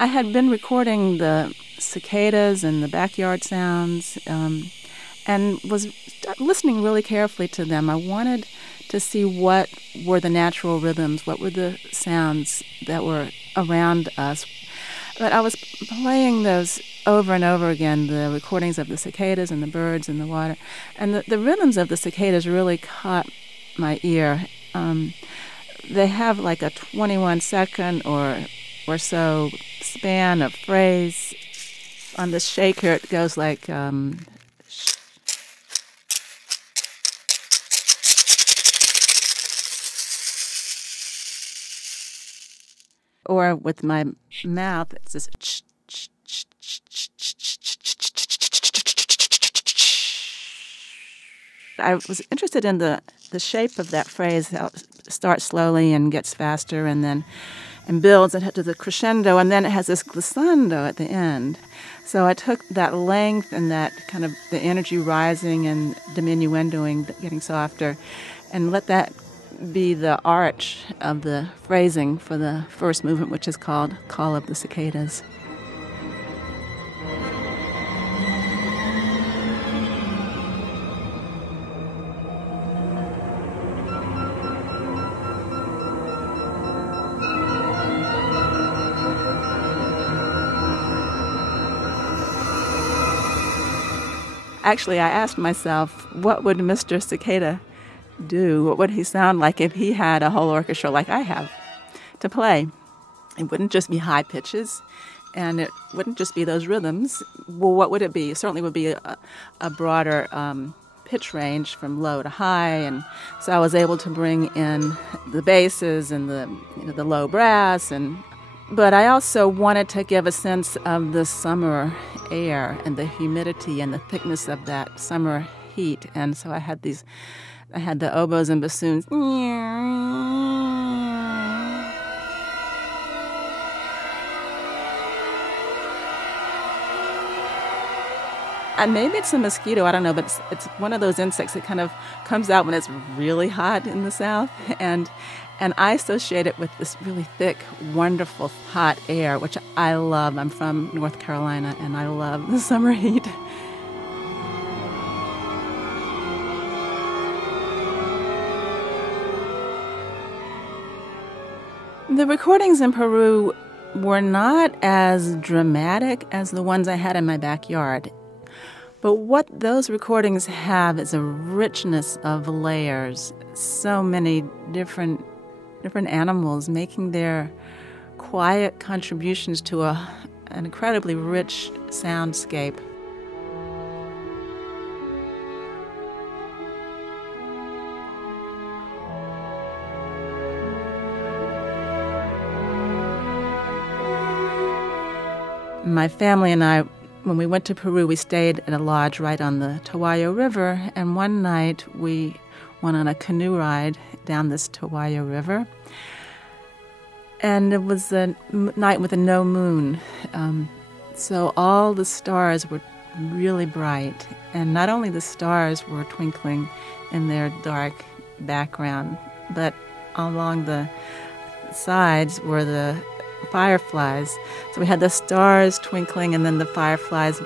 I had been recording the cicadas and the backyard sounds, and was listening really carefully to them. I wanted to see what were the natural rhythms, what were the sounds that were around us. But I was playing those over and over again, the recordings of the cicadas and the birds and the water. And the rhythms of the cicadas really caught my ear. They have like a 21-second or so span of phrase. On the shaker, it goes like... or with my mouth, it's this... I was interested in the shape of that phrase, how it starts slowly and gets faster and builds to the crescendo, and then it has this glissando at the end. So I took that length and that kind of the energy rising and diminuendoing, getting softer, and let that be the arch of the phrasing for the first movement, which is called Call of the Cicadas. Actually, I asked myself, what would Mr. Cicada do? What would he sound like if he had a whole orchestra like I have to play? It wouldn't just be high pitches, and it wouldn't just be those rhythms. Well, what would it be? It certainly would be a broader pitch range from low to high, and so I was able to bring in the basses and the low brass, but I also wanted to give a sense of the summer air and the humidity and the thickness of that summer heat. And so I had the oboes and bassoons. And maybe it's a mosquito, I don't know, but it's one of those insects that kind of comes out when it's really hot in the South. And I associate it with this really thick, wonderful, hot air, which I love. I'm from North Carolina, and I love the summer heat. The recordings in Peru were not as dramatic as the ones I had in my backyard. But what those recordings have is a richness of layers, so many different animals making their quiet contributions to an incredibly rich soundscape. My family and I, when we went to Peru, we stayed at a lodge right on the Towayo River, and one night we went on a canoe ride down this Towayo River. And it was a night with a no moon, so all the stars were really bright, and not only the stars were twinkling in their dark background, but along the sides were the fireflies. So we had the stars twinkling and then the fireflies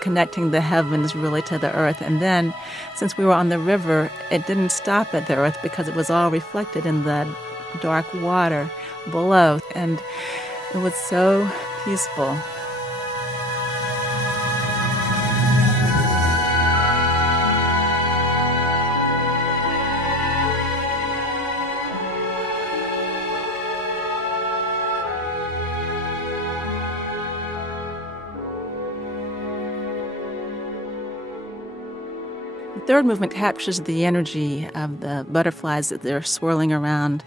connecting the heavens really to the earth. And then, since we were on the river, it didn't stop at the earth because it was all reflected in the dark water below. And it was so peaceful. The third movement captures the energy of the butterflies that they're swirling around.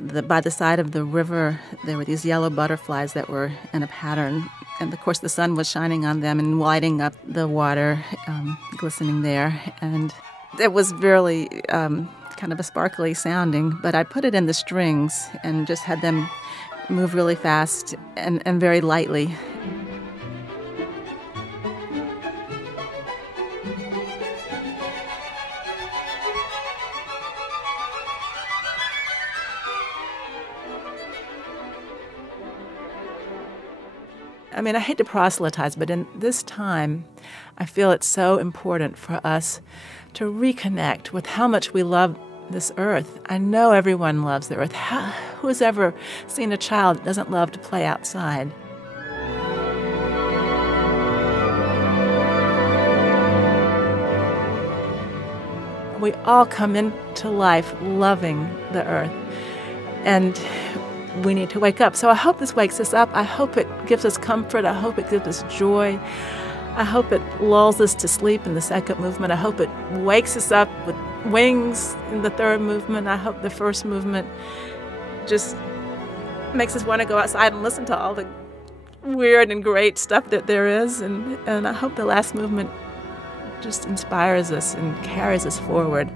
By the side of the river, there were these yellow butterflies that were in a pattern. And, of course, the sun was shining on them and lighting up the water, glistening there. And it was really kind of a sparkly sounding, but I put it in the strings and just had them move really fast and very lightly. I mean, I hate to proselytize, but in this time, I feel it's so important for us to reconnect with how much we love this earth. I know everyone loves the earth. Who's ever seen a child that doesn't love to play outside? We all come into life loving the earth, and we need to wake up. So I hope this wakes us up. I hope it gives us comfort. I hope it gives us joy. I hope it lulls us to sleep in the second movement. I hope it wakes us up with wings in the third movement. I hope the first movement just makes us want to go outside and listen to all the weird and great stuff that there is. And I hope the last movement just inspires us and carries us forward.